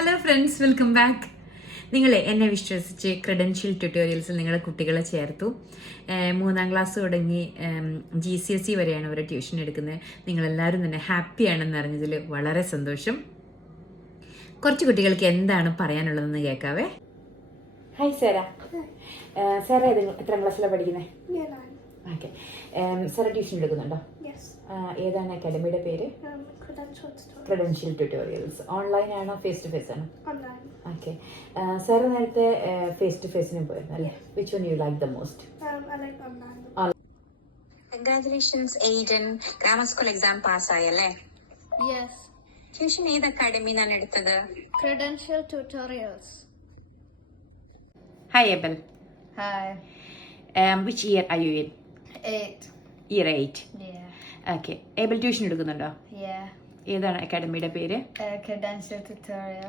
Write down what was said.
Hello friends, welcome back. നിങ്ങൾ എന്നെ വിശ്വസിച്ച് ക്രെഡൻഷ്യൽ ട്യൂട്ടോറിയൽസിൽ നിങ്ങളുടെ കുട്ടികളെ ചേർത്തു. 3ാം ക്ലാസ് തുടങ്ങി GCSE വരെയാണ് അവർ ട്യൂഷൻ എടുക്കുന്നത്. നിങ്ങളെല്ലാവരും തന്നെ ഹാപ്പിയാണെന്ന് അറിഞ്ഞതിൽ വളരെ സന്തോഷം. കുറച്ച് കുട്ടികൾക്ക് എന്താണ് പറയാനുള്ളതെന്ന് കേൾക്കാവേ. Hi Sara. സാറ എത്രാം ക്ലാസ്സിലാണ് പഠിക്കുന്നത്? ഓക്കെ. സാറ ട്യൂഷൻ എടുക്കുന്നുണ്ടോ? ഏതാണ് അക്കാഡമിയുടെ പേര്? Credential tutorials. ഓൺലൈൻ ആണോ ഫേസ് ടു ഫേസ് ആണോ? ഓക്കെ. സാറ് നേരത്തെ ഫേസ് ടു ഫേസിന് പോയിരുന്നു അല്ലേ? Which one you like the most? Congratulations Aiden, grammar school exam പാസ്സായല്ലേ? Yes. ട്യൂഷൻ ഏത് അക്കാഡമിന്നാണ് എടുത്തത്? Credential Tutorials. Hi Abel. Hi. Which year are you in? 8. Year 8. Yeah. Okay. Abel tuition എടുക്കുന്നുണ്ടോ? Yeah. ഏതാണ് അക്കാഡമിയുടെ പേര്? Credential Tutorials.